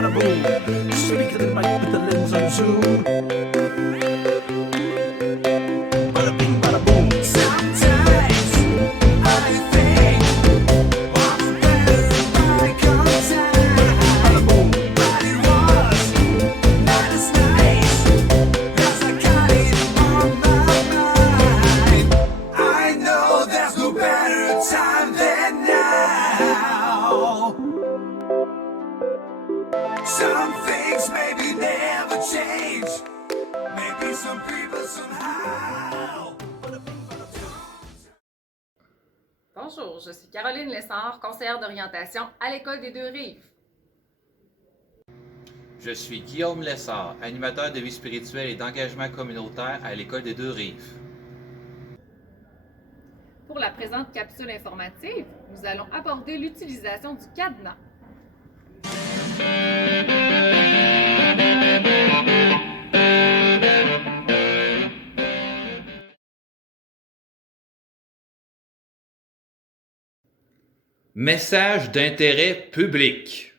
bada boom. Speak to the mic with the lens on zoom. Bada bing, bada boom. Sometimes I think I'm better than my contact. Bada boom. But it was not as nice as I got it on my mind. I know there's no better time than now. Some things maybe never change. Maybe some people somehow. Bonjour, je suis Caroline Lessard, conseillère d'orientation à l'École des Deux-Rives. Je suis Guillaume Lessard, animateur de vie spirituelle et d'engagement communautaire à l'École des Deux-Rives. Pour la présente capsule informative, nous allons aborder l'utilisation du cadenas. Message d'intérêt public.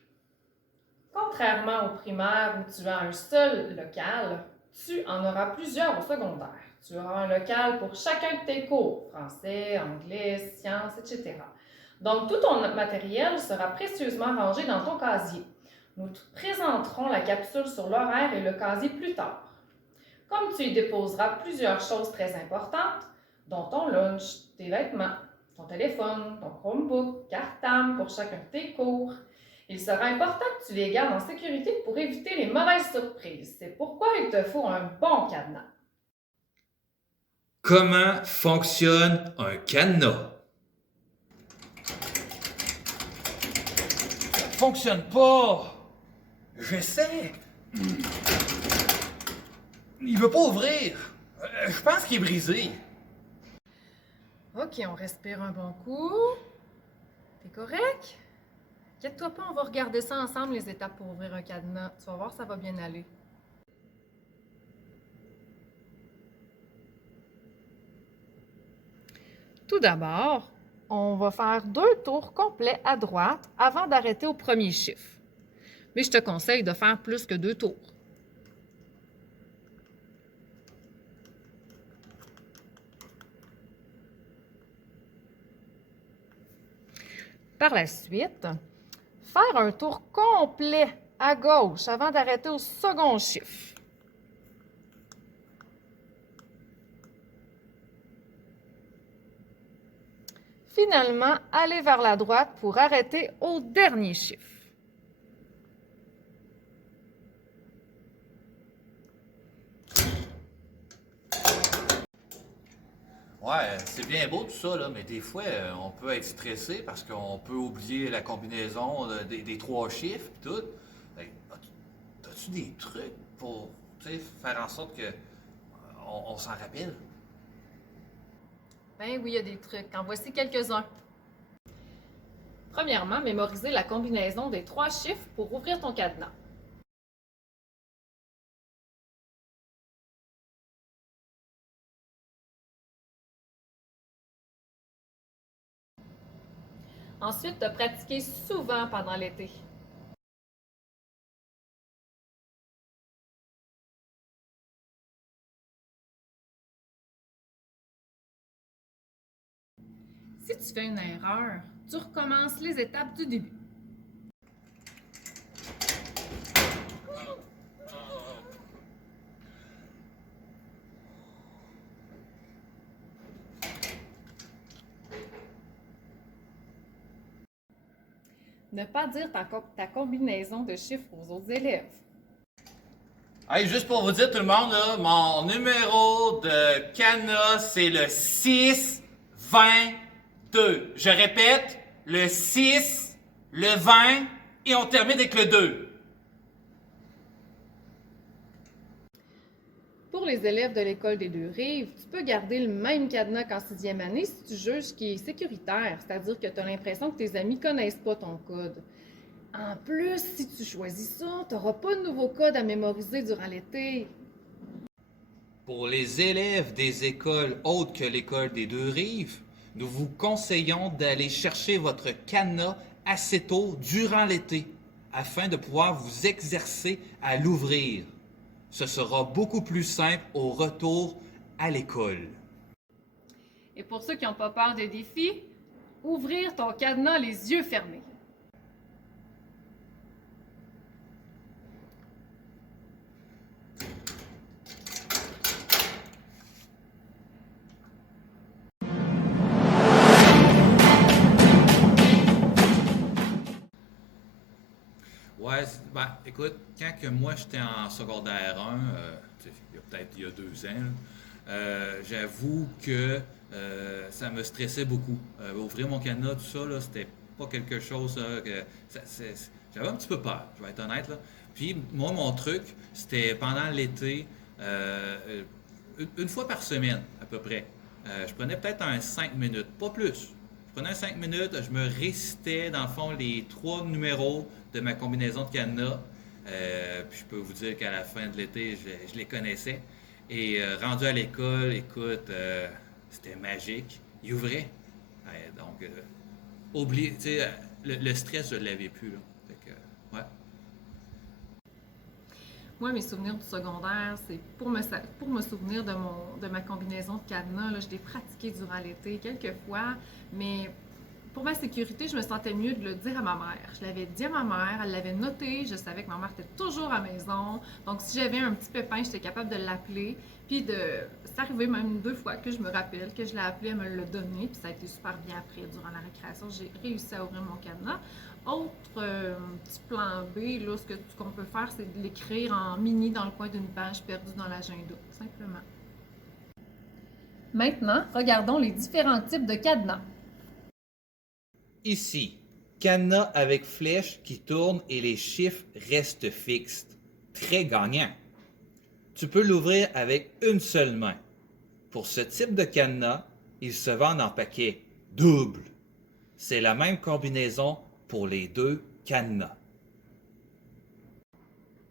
Contrairement au primaire où tu as un seul local, tu en auras plusieurs au secondaire. Tu auras un local pour chacun de tes cours, français, anglais, sciences, etc. Donc, tout ton matériel sera précieusement rangé dans ton casier. Nous te présenterons la capsule sur l'horaire et le casier plus tard. Comme tu y déposeras plusieurs choses très importantes, dont ton lunch, tes vêtements, ton téléphone, ton Chromebook, cartable pour chacun de tes cours, il sera important que tu les gardes en sécurité pour éviter les mauvaises surprises. C'est pourquoi il te faut un bon cadenas. Comment fonctionne un cadenas? Ça fonctionne pas! J'essaie! Il veut pas ouvrir! Je pense qu'il est brisé. Ok, on respire un bon coup. T'es correct? Inquiète-toi pas, on va regarder ça ensemble, les étapes pour ouvrir un cadenas. Tu vas voir, ça va bien aller. Tout d'abord, on va faire 2 tours complets à droite avant d'arrêter au premier chiffre. Mais je te conseille de faire plus que 2 tours. Par la suite, faire un tour complet à gauche avant d'arrêter au second chiffre. Finalement, aller vers la droite pour arrêter au dernier chiffre. Ouais, c'est bien beau tout ça, là, mais des fois, on peut être stressé parce qu'on peut oublier la combinaison des 3 chiffres et tout. As-tu des trucs pour faire en sorte que on s'en rappelle? Ben oui, il y a des trucs. En voici quelques-uns. Premièrement, mémoriser la combinaison des 3 chiffres pour ouvrir ton cadenas. Ensuite, de pratiquer souvent pendant l'été. Si tu fais une erreur, tu recommences les étapes du début. Ne pas dire ta combinaison de chiffres aux autres élèves. Hey, juste pour vous dire tout le monde, là, mon numéro de cadenas, c'est le 6-20-2. Je répète, le 6, le 20 et on termine avec le 2. Pour les élèves de l'École des Deux-Rives, tu peux garder le même cadenas qu'en 6e année si tu juges qu'il est sécuritaire, c'est-à-dire que tu as l'impression que tes amis ne connaissent pas ton code. En plus, si tu choisis ça, tu n'auras pas de nouveau code à mémoriser durant l'été. Pour les élèves des écoles autres que l'École des Deux-Rives, nous vous conseillons d'aller chercher votre cadenas assez tôt durant l'été, afin de pouvoir vous exercer à l'ouvrir. Ce sera beaucoup plus simple au retour à l'école. Et pour ceux qui n'ont pas peur des défis, ouvrir ton cadenas les yeux fermés. Ouais, écoute, quand que moi j'étais en secondaire 1, peut-être il y a 2 ans, là, j'avoue que ça me stressait beaucoup. Ouvrir mon cadenas, tout ça, là, c'était pas quelque chose là, que. J'avais un petit peu peur, je vais être honnête. Là. Puis moi, mon truc, c'était pendant l'été, une fois par semaine à peu près. Je prenais peut-être un 5 minutes, pas plus. Je prenais 5 minutes, je me récitais dans le fond les 3 numéros de ma combinaison de cadenas. Puis je peux vous dire qu'à la fin de l'été, je les connaissais. Et rendu à l'école, écoute, c'était magique. Il ouvrait. Donc, oublié, tu sais, le stress, je ne l'avais plus. Là. Fait que, ouais. Moi, mes souvenirs du secondaire, c'est pour me souvenir de ma combinaison de cadenas. Là, je l'ai pratiquée durant l'été quelques fois, mais pour ma sécurité, je me sentais mieux de le dire à ma mère. Je l'avais dit à ma mère, elle l'avait noté, je savais que ma mère était toujours à la maison. Donc, si j'avais un petit pépin, j'étais capable de l'appeler. Puis, c'est arrivé même 2 fois que je me rappelle que je l'ai appelé, elle me l'a donné, puis ça a été super bien après. Durant la récréation, j'ai réussi à ouvrir mon cadenas. Autre petit plan B, là, qu'on peut faire, c'est de l'écrire en mini dans le coin d'une page perdue dans l'agenda, simplement. Maintenant, regardons les différents types de cadenas. Ici, cadenas avec flèche qui tourne et les chiffres restent fixes. Très gagnant. Tu peux l'ouvrir avec une seule main. Pour ce type de cadenas, ils se vendent en paquet double. C'est la même combinaison pour les 2 cadenas.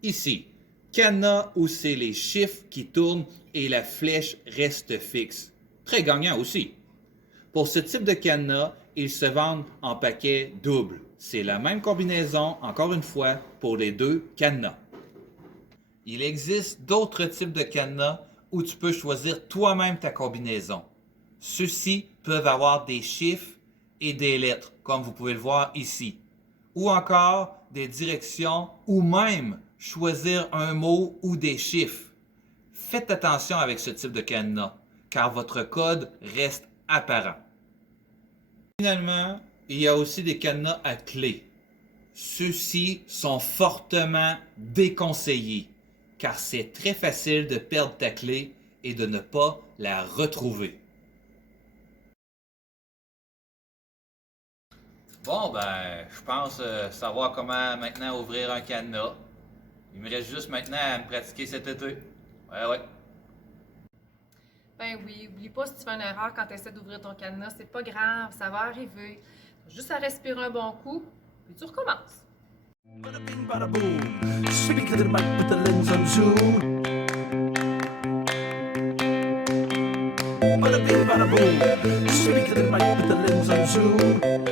Ici, cadenas où c'est les chiffres qui tournent et la flèche reste fixe. Très gagnant aussi. Pour ce type de cadenas, ils se vendent en paquet double. C'est la même combinaison, encore une fois, pour les 2 cadenas. Il existe d'autres types de cadenas où tu peux choisir toi-même ta combinaison. Ceux-ci peuvent avoir des chiffres et des lettres, comme vous pouvez le voir ici. Ou encore des directions ou même choisir un mot ou des chiffres. Faites attention avec ce type de cadenas, car votre code reste apparent. Finalement, il y a aussi des cadenas à clé. Ceux-ci sont fortement déconseillés, car c'est très facile de perdre ta clé et de ne pas la retrouver. Bon, ben, je pense savoir comment maintenant ouvrir un cadenas. Il me reste juste maintenant à me pratiquer cet été. Ouais. Ben oui, oublie pas si tu fais une erreur quand tu essaies d'ouvrir ton cadenas, c'est pas grave, ça va arriver. Juste à respirer un bon coup, puis tu recommences. Bada bing, bada boom. Speak to the mic with the lens on zoom. Bada bing, bada boom. Speak to the mic with the lens on zoom.